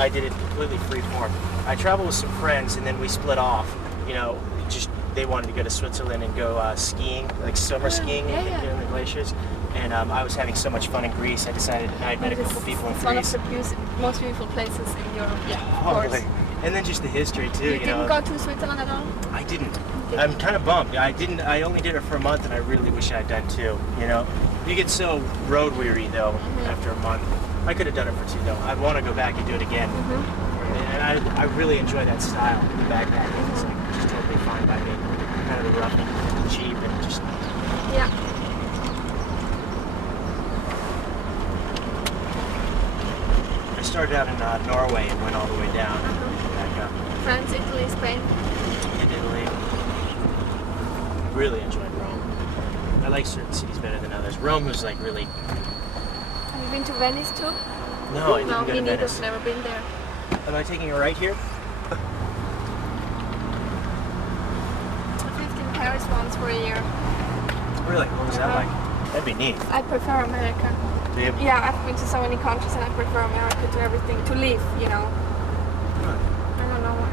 I did it completely free form. I traveled with some friends, and then we split off. You know, just they wanted to go to Switzerland and go skiing, like summer skiing in the glaciers. And I was having so much fun in Greece. I decided I met a couple people in Greece. It's one of the most beautiful places in Europe. Yeah, of course. And then just the history too. You didn't go to Switzerland at all? I didn't. I'm kind of bummed. I didn't. I only did it for a month, and I really wish I had done 2. You know, you get so road weary though after a month. I could have done it for 2 though. I want to go back and do it again. And I really enjoy that style. The backpacking is like just totally fine by me. Kind of the rough and cheap and just. Yeah. I started out in Norway and went all the way down. Back up. France, Italy, Spain. And Italy. Really enjoyed Rome. I like certain cities better than others. Rome was like really. Have you been to Venice too? No, I didn't go to Venice. I've never been there. Am I taking a right here? I lived in Paris once for a year. Really? What was that like? That'd be neat. I prefer America. Do you? Yeah, I've been to so many countries and I prefer America to everything. To live, you know. Huh. I don't know why.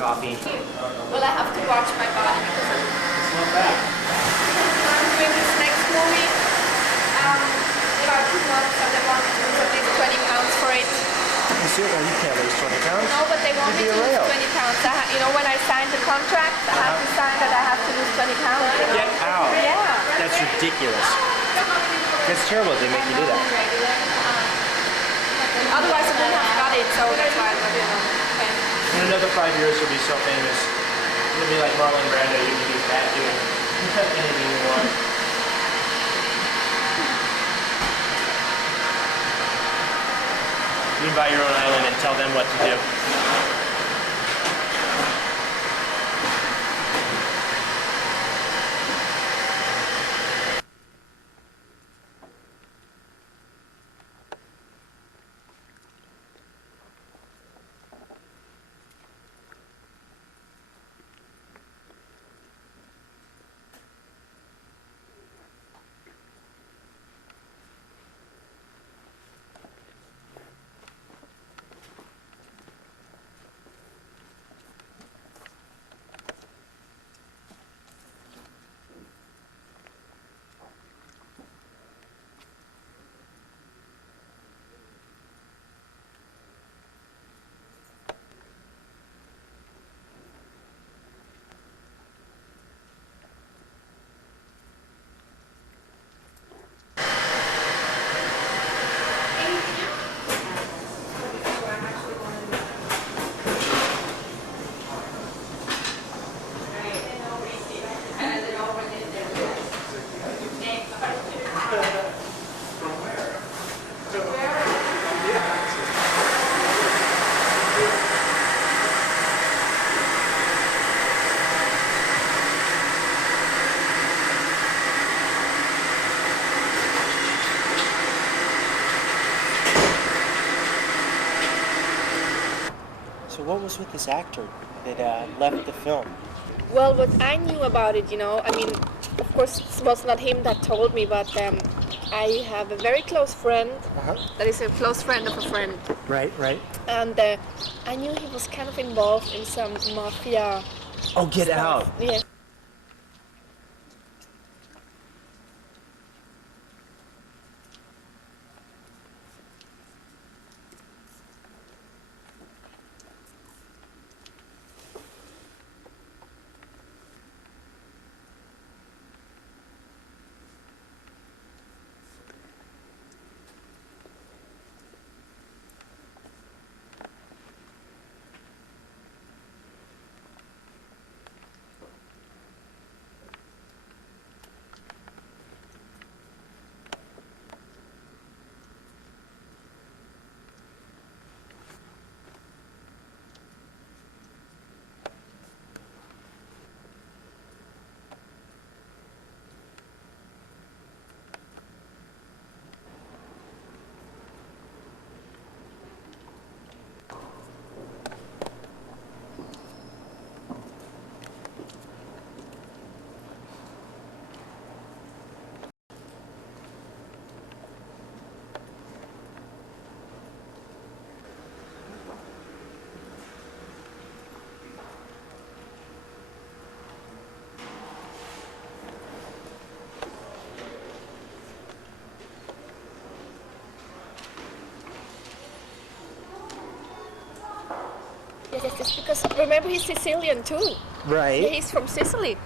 coffee. Well, I have to watch my body because It's not bad. I'm doing this next movie in about 2 months, and they want me to lose at least 20 pounds for it. You can't lose 20 pounds. No, but they want me to lose 20 pounds. You know, when I signed the contract, I have to sign that I have to lose 20 pounds. Get out. Yeah. That's ridiculous. That's terrible they make you do that. Otherwise, I wouldn't have got got it, so that's why I'm not, okay. In another 5 years, you'll be so famous. You'll be like Marlon Brando. You can do that, doing anything you want. You can buy your own island and tell them what to do. So what was with this actor that left the film? Well, what I knew about it, I mean, of course, it was not him that told me, but I have a very close friend that is a close friend of a friend. Right. And I knew he was kind of involved in some mafia. Oh, get stuff. out. Yeah. Yes, because remember he's Sicilian too. Right. Yeah, he's from Sicily,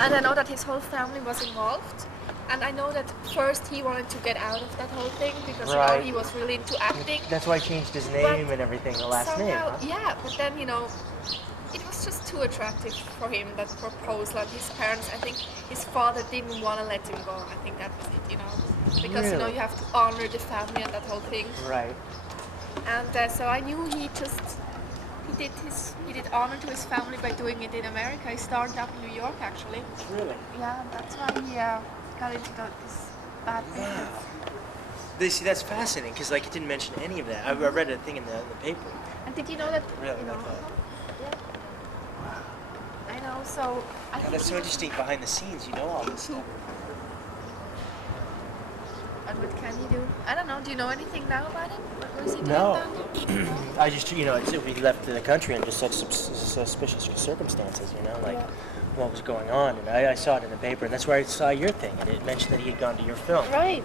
and I know that his whole family was involved. And I know that first he wanted to get out of that whole thing because he was really into acting. That's why he changed his name and everything, the last name. Huh? Yeah, but then it was just too attractive for him, that proposal. And his parents, I think his father didn't want to let him go. I think that was it, because Really? you have to honor the family and that whole thing. Right. And so I knew he did honor to his family by doing it in America. He started up in New York, actually. Really? Yeah, that's why he got into this bad business. See, that's fascinating because he didn't mention any of that. I read a thing in the paper. And did you know that? Really? Yeah. I know. So I think That's so interesting behind the scenes. You know all this stuff. And what can he do? I don't know. Do you know anything now about him? What was he doing No. down there? I just, we left the country under such suspicious circumstances, what was going on. And I saw it in the paper, and that's where I saw your thing, and it mentioned that he had gone to your film. Right.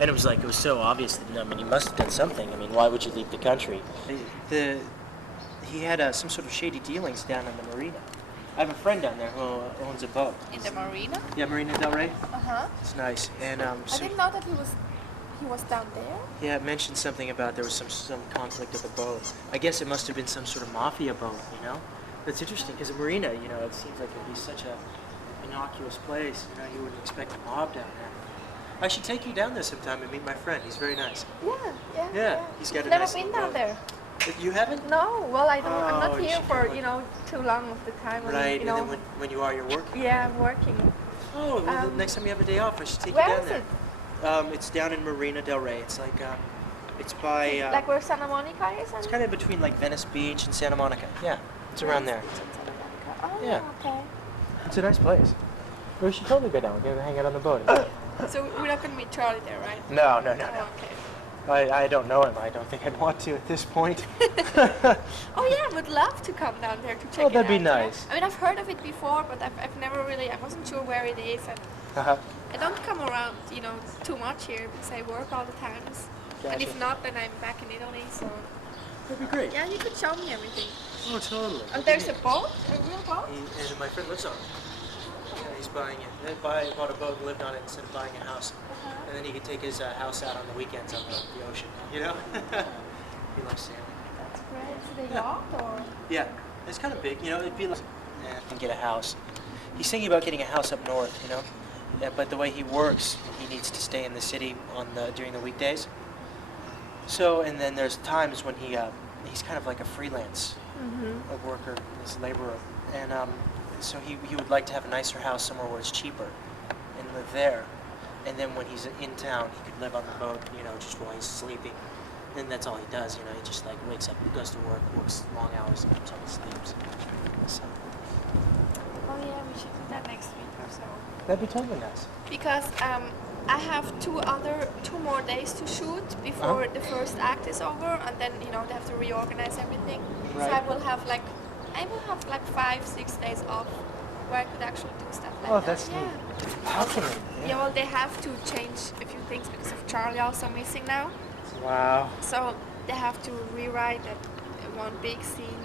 And it was so obvious that, he must have done something. Why would you leave the country? He had some sort of shady dealings down in the marina. I have a friend down there who owns a boat. In the marina? Yeah, Marina Del Rey. Uh-huh. It's nice. And I didn't know that he he was down there? Yeah, it mentioned something about there was some conflict at the boat. I guess it must have been some sort of mafia boat, you know? That's interesting because a marina, you know, it seems like it'd be such a innocuous place. You know, you wouldn't expect a mob down there. I should take you down there sometime and meet my friend. He's very nice. Yeah. He's got a Never nice been little down boat. there. You haven't? No, well, I don't. I'm Oh, not you here should for come. too long of the time. Right, You know, and then when you are, you're working. yeah, I'm working. Oh, well, the next time you have a day off, I should take Where you down is there. it? It's down in Marina Del Rey. It's like, it's by. Like where Santa Monica is? It's kind of between like Venice Beach and Santa Monica. Yeah, it's around there. Oh, Yeah. okay. It's a nice place. We should totally go down. We're gonna hang out on the boat. So we're not gonna meet Charlie there, right? No. Oh, okay. I don't know him. I don't think I'd want to at this point. Oh yeah, I would love to come down there to check it out. that'd be yeah. nice. I mean, I've heard of it before, but I've never really, I wasn't sure where it is, and Uh-huh. I don't come around, too much here because I work all the times. And Gotcha. if not, then I'm back in Italy, so That'd be great. yeah, you could show me everything. Oh, totally. And there's a boat, a real boat. And my friend lives on it. Yeah, he's buying it. He bought a boat and lived on it instead of buying a house. And then he could take his house out on the weekends on the ocean. You know? He loves sailing. That's great. Is it a yacht or? Yeah, it's kind of big. You know, it'd be like and get a house. He's thinking about getting a house up north. You know, yeah, but the way he works, he needs to stay in the city during the weekdays. So, and then there's times when he's kind of like a freelance a worker, he's a laborer, and so he would like to have a nicer house somewhere where it's cheaper and live there. And then when he's in town, he could live on the boat, you know, just while he's sleeping. And that's all he does, you know. He just like wakes up, goes to work, works long hours, and comes home and sleeps. So Oh yeah, we should do that next week or so. that'd be totally nice. Because I have two more days to shoot before the first act is over, and then they have to reorganize everything. Right. So I will have like 5-6 days off where I could actually do stuff like Oh, that. that's yeah. neat. How can I? Yeah, well, they have to change a few things because of Charlie also missing now. Wow. So they have to rewrite that one big scene,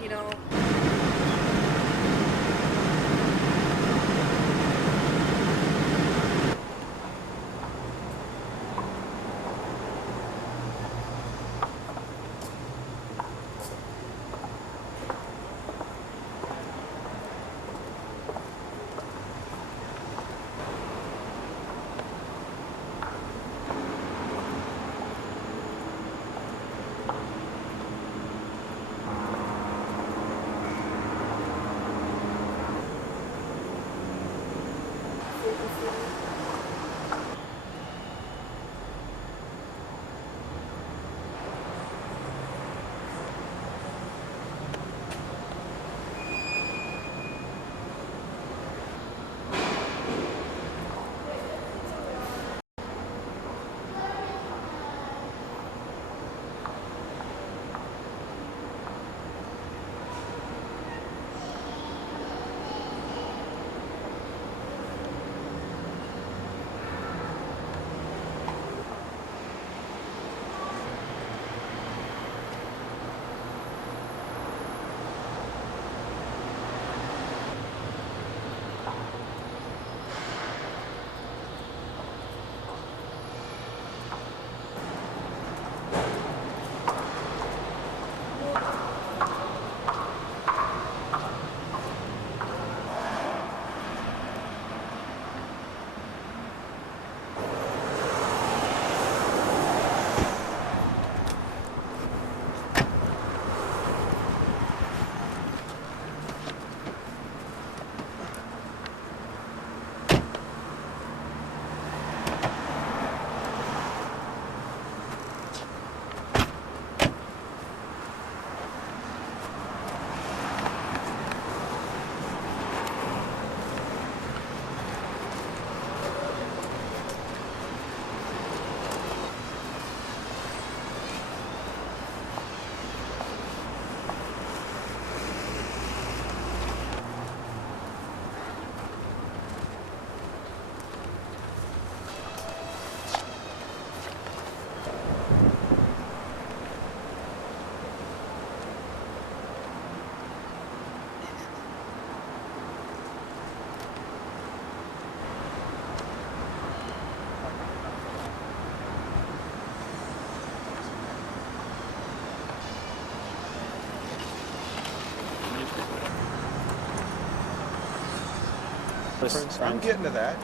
his friends. friends. I'm getting to that.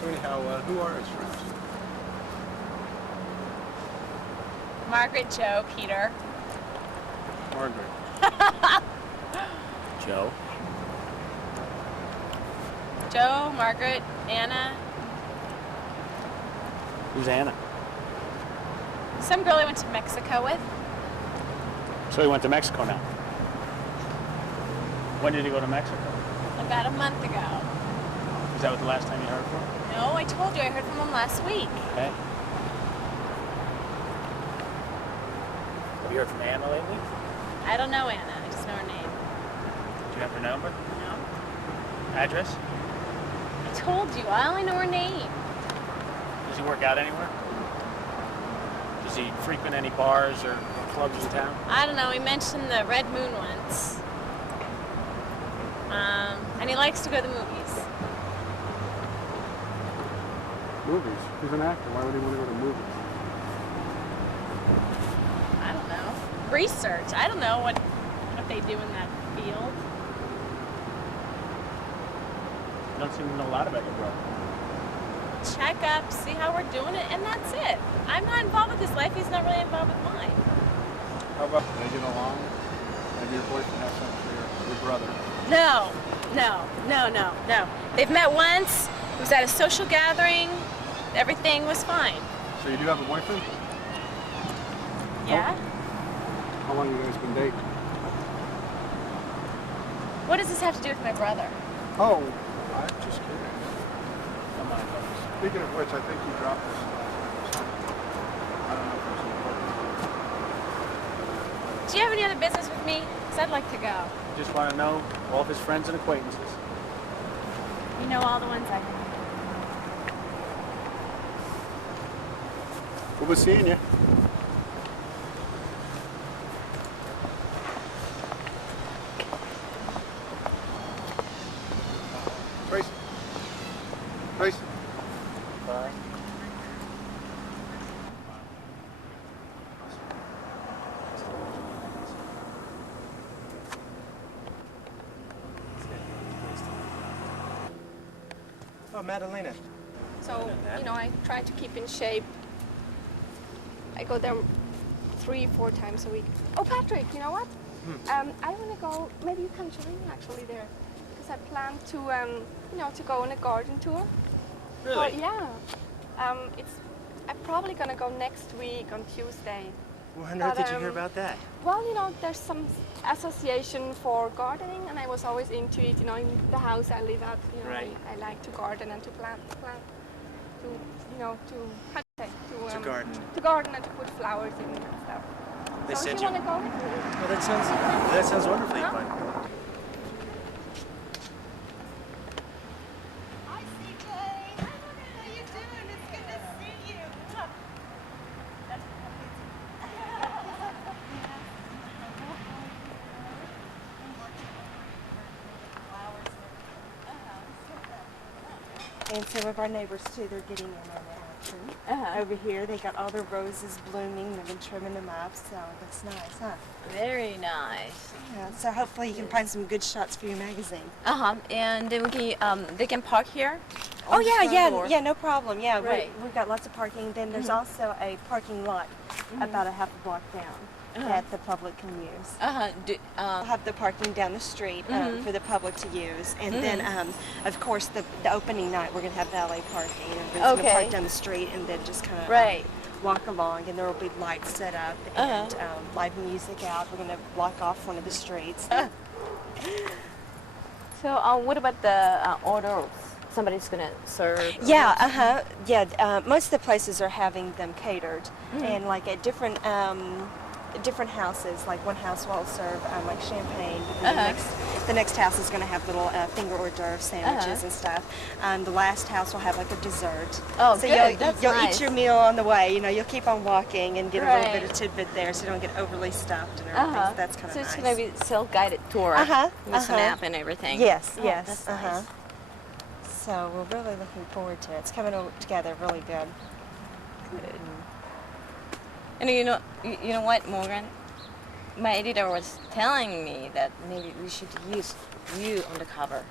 So anyhow, who are his friends? Margaret, Joe, Peter. Margaret. Joe. Joe, Margaret, Anna. Who's Anna? Some girl I went to Mexico with. So he went to Mexico now. When did he go to Mexico? About a month ago. Is that what the last time you heard from him? No, I told you I heard from him last week. Okay. Have you heard from Anna lately? I don't know Anna. I just know her name. Do you have her number? No. Address? I told you. I only know her name. Does he work out anywhere? Does he frequent any bars or clubs in town? I don't know. He mentioned the Red Moon once. And he likes to go to the movies. Movies. He's an actor. Why would he want to go to movies? I don't know. Research. I don't know what they do in that field. You don't seem to know a lot about your brother. Check up, see how we're doing it, and that's it. I'm not involved with his life. He's not really involved with mine. How about they get along? Maybe your boyfriend has something for your brother. No. They've met once. It was at a social gathering. Everything was fine. So you do have a boyfriend? Yeah? How long have you guys been dating? What does this have to do with my brother? Oh, I'm just kidding. Come on, folks. Speaking of which, I think you dropped this last time. I don't know if it's important. Do you have any other business with me? Because I'd like to go. Just want to know all of his friends and acquaintances. You know all the ones I know. We'll be seeing you. Tracy. Tracy. Bye. Oh, Madelena. So, you know, I try to keep in shape. I go there 3-4 times a week. Oh, Patrick, you know what? I want to go, maybe you can join me actually there. Because I plan to, you know, to go on a garden tour. Really? So, yeah. I'm probably going to go next week on Tuesday. Where on earth But, did you hear about that? Well, you know, there's some association for gardening, and I was always into it. You know, in the house I live at, you know, Right. I like to garden and to plant, to, you know, to how to say, To garden. to garden and to put flowers in and stuff. They so send if you. you want to go with me? Well, that sounds wonderfully Huh? fun. Hi, CJ. Hi, how you doing? It's good to see you. And some of our neighbors too, they're getting in on the action. Over here, they got all their roses blooming. They've been trimming them up, so that's nice, huh? Very nice. Yeah, so hopefully you can find some good shots for your magazine. And then they can park here. Oh on the yeah, front yeah, door. yeah, no problem. Yeah, Right. we've got lots of parking. Then there's also a parking lot about a half a block down that the public can use. We'll have the parking down the street for the public to use, and then of course the opening night we're gonna have valet parking, and we're gonna Okay. park down the street and then just kind of Right. walk along, and there will be lights set up and live music out. We're gonna block off one of the streets. So what about the orders? Somebody's gonna serve. Yeah, yeah. Most of the places are having them catered, and like at different houses. Like one house will serve like champagne. And the next house is going to have little finger hors d'oeuvre sandwiches and stuff. The last house will have like a dessert. Oh, so good. That's you'll nice. eat your meal on the way. You know, you'll keep on walking and get a little bit Right. of tidbit there, so you don't get overly stuffed and everything. So that's kind of So nice. it's gonna be self-guided tour with some app and everything. Yes, Oh, yes. That's nice. So we're really looking forward to it. It's coming together really good. Good. And you know what, Morgan? My editor was telling me that maybe we should use you on the cover.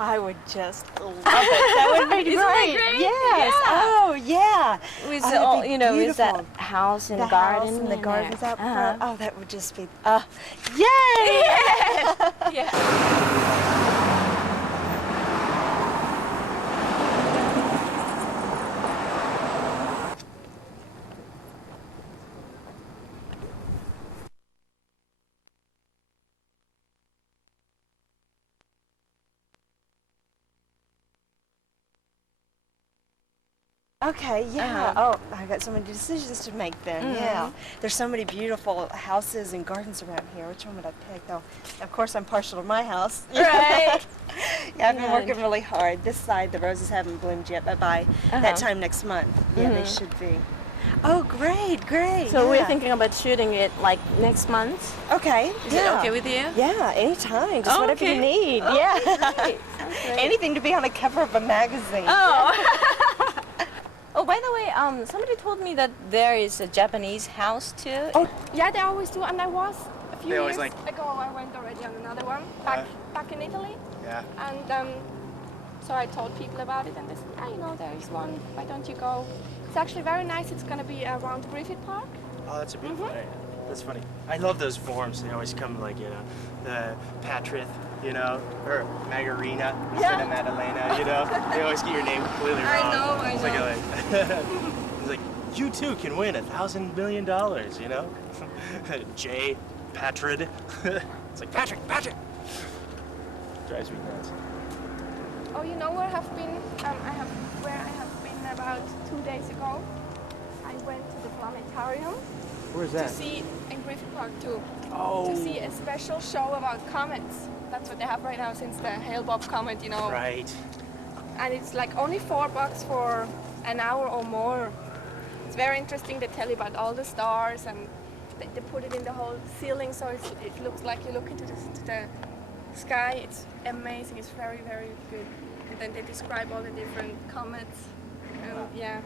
I would just love it. That would be Isn't that great. great? Yes. Yeah. Oh, yeah. With Oh, the, that'd all, be you know, with that beautiful. house and The garden. house and the in gardens there. out front. Oh, that would just be, yay! Yeah. Okay, yeah. Oh, I got so many decisions to make then. Yeah. There's so many beautiful houses and gardens around here. Which one would I pick? Oh, of course I'm partial to my house. Right. Yeah, I've been working really hard. This side, the roses haven't bloomed yet, but by that time next month, yeah, they should be. Oh, great, great. So yeah. we're thinking about shooting it like next month. Okay. Is yeah. it okay with you? Yeah, anytime. Just whatever you need. Oh, yeah. great. Sounds great. Anything to be on a cover of a magazine. Oh. Oh, by the way, somebody told me that there is a Japanese house too. Oh, Yeah, they always do, and I was a few They always years like- ago. I went already on another one back in Italy, Yeah. and so I told people about it, and they said, "Yeah, you know, there is one. Why don't you go?" It's actually very nice. It's going to be around Griffith Park. Oh, that's a beautiful area. That's funny. I love those forms. They always come like, you know, the Patrick, you know, or Margarina instead of Madelena, you know. They always get your name completely wrong. I It's know. like, it's like, you too can win $1,000 million, you know? J. Patrick. It's like, Patrick! Drives me nuts. Oh, you know where I have been? Where I have been about 2 days ago. I went to the planetarium Where's to see in Griffith Park too. To see a special show about comets. That's what they have right now since the Hale-Bopp comet, you know. Right. And it's like only $4 for an hour or more. It's very interesting. They tell you about all the stars, and they put it in the whole ceiling, so it looks like you look into the sky. It's amazing. It's very, very good. And then they describe all the different comets. And yeah.